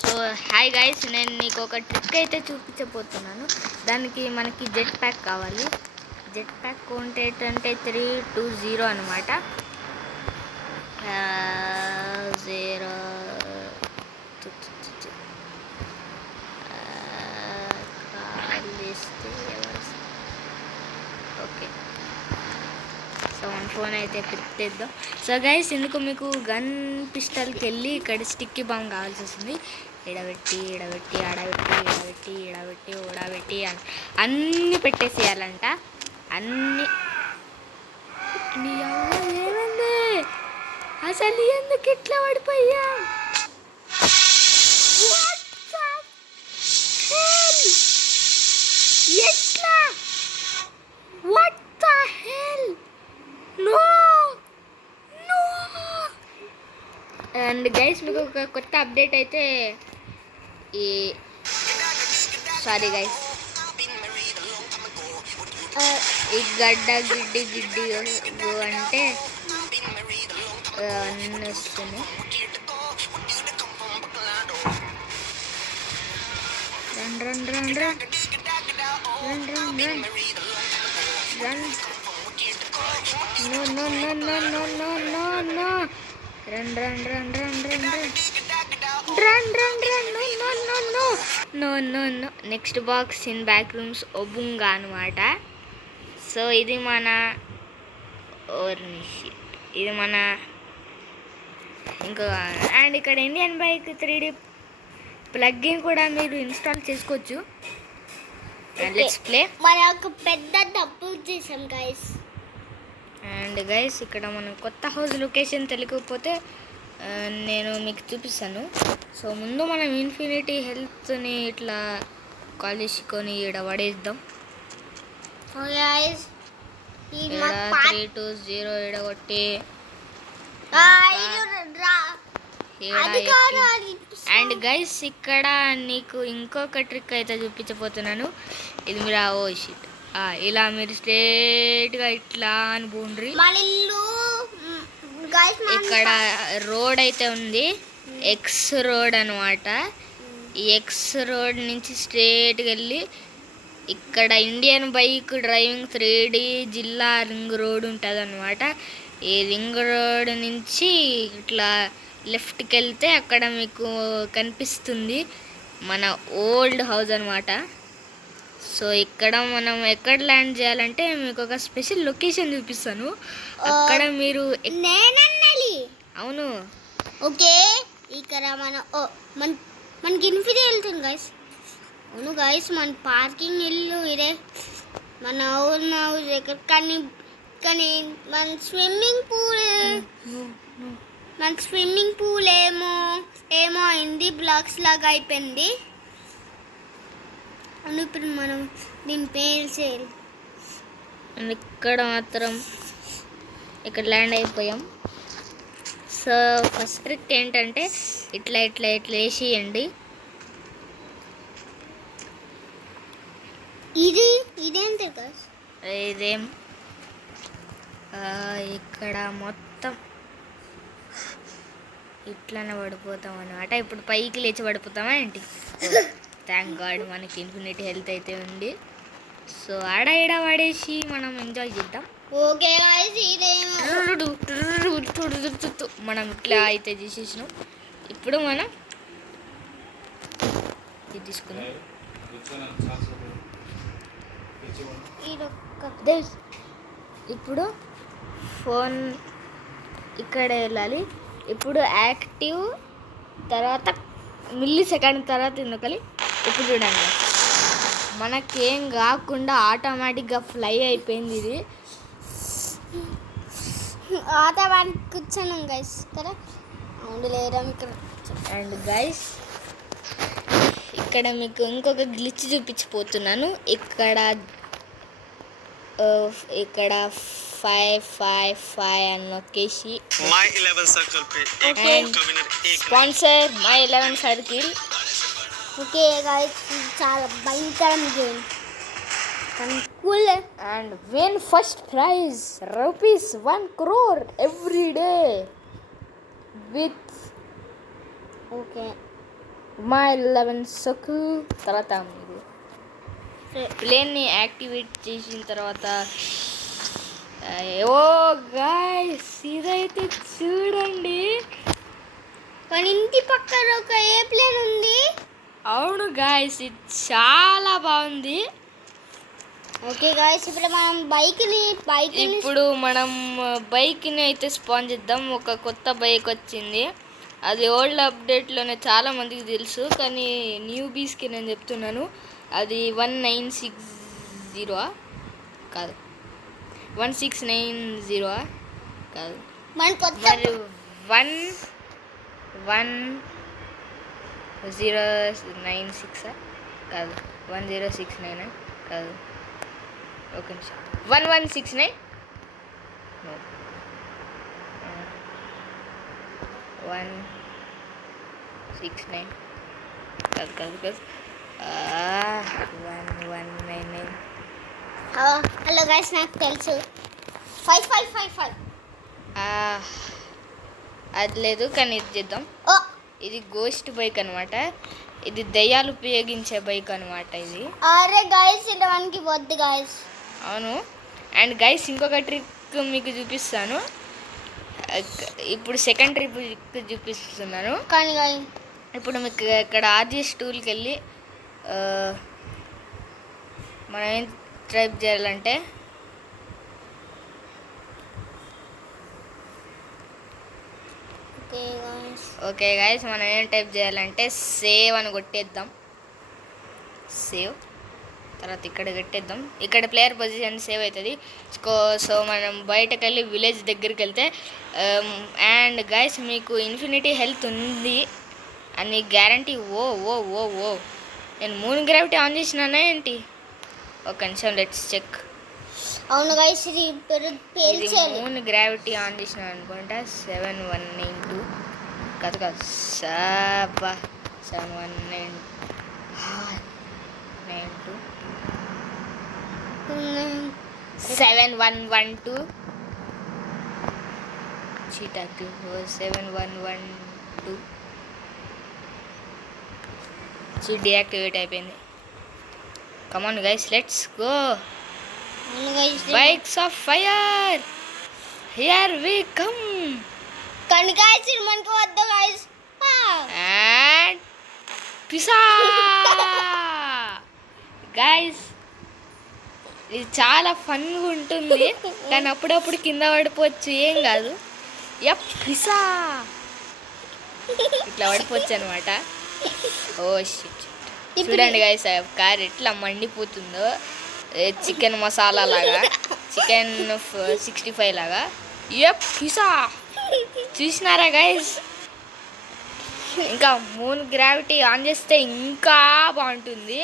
So hi guys, నేను నీకు ఒక ట్రిక్ అయితే చూపించబోతున్నాను. దానికి మనకి జెట్ ప్యాక్ కావాలి. జెట్ ప్యాక్ కొంటే ఏంటంటే 320 అనమాట. 0 ఓకే. సో మన ఫోన్ అయితే పెట్టేద్దాం. సో గైస్, ఎందుకు మీకు గన్ పిస్టల్కి వెళ్ళి ఇక్కడ స్టిక్కీ బాంబ్ కావాల్సి వస్తుంది. ఇడబెట్టి ఓడబెట్టి అన్నీ పెట్టేసేయాలంట. అన్నీ ఏమంది అసలు ఎందుకు ఇట్లా పడిపోయా? ఎట్లా? What the hell? No. And guys, మీకు ఒక కొత్త అప్డేట్ అయితే సారీ గైస్, ఈ గడ్డ గిడ్డి అంటే అన్నీ వస్తున్నాయి. Next box in back rooms ఒబుంగా అనమాట. సో ఇది మన ఇంకా అండ్ ఇక్కడ ఇండియన్ బైక్ 3D ప్లగ్ఇన్ కూడా మీరు ఇన్స్టాల్ చేసుకోవచ్చు. Let's play. మన ఒక పెద్ద తప్పు చేసాం గైస్. అండ్ గైస్, ఇక్కడ మనం కొత్త హౌస్ లొకేషన్ తెలియకపోతే నేను మీకు చూపిస్తాను. సో ముందు మనం ఇన్ఫినిటీ హెల్త్ని ఇట్లా కాలేసుకొని ఇక్కడ పడేద్దాం. 320 ఎడగొట్టి అండ్ గైస్, ఇక్కడ నీకు ఇంకొక ట్రిక్ అయితే చూపించబోతున్నాను. ఇది మీరు ఇలా మీరు స్ట్రేట్గా ఇట్లా అని బౌండరీ, ఇక్కడ రోడ్ అయితే ఉంది, ఎక్స్ రోడ్ అనమాట. ఈ ఎక్స్ రోడ్ నుంచి స్ట్రేట్గా వెళ్ళి ఇక్కడ ఇండియన్ బైక్ డ్రైవింగ్ 3D జిల్లా రింగ్ రోడ్ ఉంటుంది అనమాట. ఈ రింగ్ రోడ్ నుంచి ఇట్లా లెఫ్ట్కి వెళ్తే అక్కడ మీకు కనిపిస్తుంది మన ఓల్డ్ హౌస్ అనమాట. సో ఇక్కడ మనం ఎక్కడ ల్యాండ్ చేయాలంటే మీకు ఒక స్పెషల్ లొకేషన్ చూపిస్తాను. అక్కడ మీరు అవును ఓకే. ఇక్కడ మనకి ఇన్ఫినిటీ వెళ్తుంది గైస్. అవును గైస్, మన పార్కింగ్ ఇల్లు ఇదే, మన ఓన్ హౌస్ ఎక్కడ. కానీ మన స్విమ్మింగ్ పూల్ ఏమో అయింది, బ్లాక్స్ లాగా అయిపోయింది. ఇప్పుడు మనం దీన్ని పేరు చేయాలి. ఇక్కడ మాత్రం ఇక్కడ ల్యాండ్ అయిపోయాం. సో ఫస్ట్ ట్రిక్ ఏంటంటే ఇట్లా వేసేయండి. ఇదేంటి ఇదేం ఇక్కడ మొత్తం ఇట్లానే పడిపోతాం అన్నమాట. ఇప్పుడు పైకి లేచి పడిపోతామా ఏంటి? థ్యాంక్ గాడ్ మనకి ఇన్ఫినిటీ హెల్త్ అయితే ఉంది. సో ఆడ పడేసి మనం ఎంజాయ్ చేద్దాం. ఓకే, మనం ఇట్లా అయితే చేసేసినాం. ఇప్పుడు మనం ఇది తీసుకున్నాం. ఇప్పుడు ఫోన్ ఇక్కడ వెళ్ళాలి. ఇప్పుడు యాక్టివ్ తర్వాత మిల్లీ సెకండ్ తర్వాత ఎందుకలి. ఇప్పుడు చూడండి, మనకేం కాకుండా ఆటోమేటిక్గా ఫ్లై అయిపోయింది. ఇది ఆటోమేటిక్ కూర్చున్నాం గైస్ కదా. అవును లేదా ఇక్కడ. అండ్ గైస్, ఇక్కడ మీకు ఇంకొక గ్లిచ్ చూపించిపోతున్నాను. ఇక్కడ 555 అని నొక్కేసి sponsor my 11 circle. Okay guys, చాలా భయంకరం game. Cool and win first prize ₹1 crore every day with మా 11 సకు తర్వాత మీరు ప్లేన్ని యాక్టివేట్ చేసిన తర్వాత ఓ గాయ్స్ ఇదైతే చూడండి, మన ఇంటి పక్కన ఒక ఏప్లేన్ ఉంది. అవును గాయ్స్ ఇది చాలా బాగుంది. ఓకే గాయ్స్, ఇప్పుడు మనం బైక్ని అయితే స్పాన్ చేద్దాం. ఒక కొత్త బైక్ వచ్చింది, అది ఓల్డ్ అప్డేట్లోనే చాలా మందికి తెలుసు, కానీ న్యూబీస్కి నేను చెప్తున్నాను. అది 1960 కాదు, 1690 కాదు, మన కొత్త మరి 1096 కాదు, 1069 కాదు, ఒక నిమిషం, 1169 169 కాదు కాదు కాదు 1199. హలో గాయ్స్, నాకు తెలుసు 5555. అది లేదు, కానీ ఇది చేద్దాం. ఓ ఇది గోస్ట్ బైక్ అనమాట, ఇది దయ్యాలు ఉపయోగించే బైక్ అనమాట ఇది. అరే గాయ్స్, ఇది మనకి వద్దు గాయ్స్. అవును. అండ్ గైస్ ఇంకొక ట్రిక్ మీకు చూపిస్తాను. ఇప్పుడు సెకండ్ ట్రిప్ చూపిస్తున్నాను. కానీ గాయ్స్ ఇప్పుడు మీకు ఇక్కడ ఆర్జిఎస్ టూల్కి వెళ్ళి మనం ఏం టైప్ చేయాలంటే ఓకే గాయ్స్, మనం ఏం టైప్ చేయాలంటే సేవ్ అని కొట్టేద్దాం. సేవ్ తర్వాత ఇక్కడ పెట్టేద్దాం. ఇక్కడ ప్లేయర్ పొజిషన్ సేవ్ అవుతుంది. సో మనం బయటకు వెళ్ళి విలేజ్ దగ్గరికి వెళ్తే అండ్ గైస్ మీకు ఇన్ఫినిటీ హెల్త్ ఉంది అని గ్యారంటీ. ఓ ఓ ఓ ఓ నేను మూన్ గ్రావిటీ ఆన్ చేసినానా ఏంటి? ఒక నిమిషం, లెట్స్ చెక్. అవును గైస్, ఇది మూన్ గ్రావిటీ ఆన్ చేసిన అనుకుంటా. 7192 కాదు కాదు, 7192 7112 చీటాకి 7112 డీయాక్టివేట్ అయిపోయింది. Come on guys, let's go. Bikes of fire, here we come. కానీ గైస్ ఇది మనకు వద్దు గైస్. అండ్ పిసా గైస్, ఇది చాలా ఫన్గా ఉంటుంది, కానీ అప్పుడప్పుడు కింద పడిపోవచ్చు, ఏం కాదు. పిసా ఇట్లా పడిపోవచ్చు అనమాట. ఓ షిట్, చూడండి గైస్ కార్ ఎట్లా మండిపోతుందో. చికెన్ మసాలా లాగా, చికెన్ 65 లాగా. పిసా చూసినారా గైస్? ఇంకా మూన్ గ్రావిటీ ఆన్ చేస్తే ఇంకా బాగుంటుంది.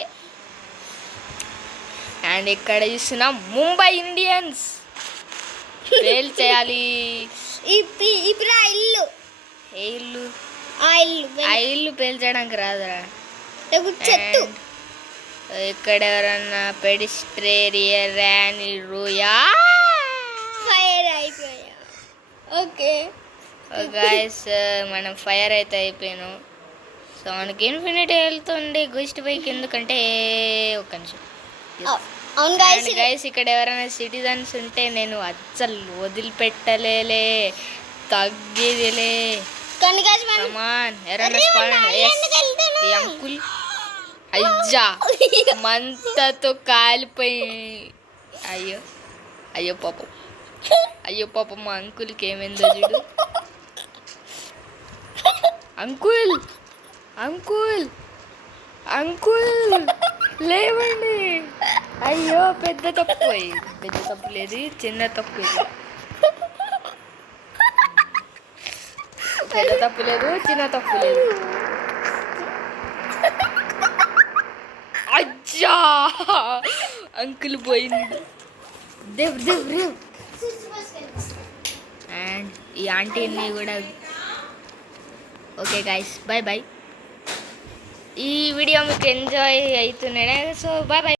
అండ్ ఇక్కడ చూస్తున్నాం ముంబై ఇండియన్స్ ఫెయిల్ చేయాలి. ఇప్పుడు ఇల్లు ఏ ఇల్లు? ఆ ఇల్లు పేల్చడానికి రాదురా. చెట్టు ఇక్కడ ఎవరన్నా పెడిస్ట్రేరియర్ అని రూయా ఫైర్ అయిపోయా. ఓకే గాయస్, మనం ఫైర్ అయితే అయిపోయాను. సో మనకి ఇన్ఫినిటీ వెళ్తుంది గోస్ట్ బైక్, ఎందుకంటే ఒక నిమిషం. అవును గైస్, ఇక్కడ ఎవరైనా సిటిజన్స్ ఉంటే నేను అస్సలు వదిలిపెట్టలేలే, తగ్గేదిలే. కమాన్, ఎవరైనా అంకుల్ అయ్యా మంతతో కాలిపోయి. అయ్యో అయ్యో పాపం, అయ్యో పాపం, మా అంకుల్కి ఏమైందో చూడు. అంకుల్ అంకుల్ అంకుల్ లేవండి. అయ్యో పెద్ద తప్పు లేదు, చిన్న తప్పు ఇది. పెద్ద తప్పు లేదు, చిన్న తప్పు లేదు. అజ్జా అంకుల్ పోయింది. దేవ్ దేవ్ దేవ్. అండ్ ఈ ఆంటీని కూడా. Okay guys, bye bye. ఈ వీడియో మీకు ఎంజాయ్ అవుతున్నాడే, సో బాయ్ బాయ్.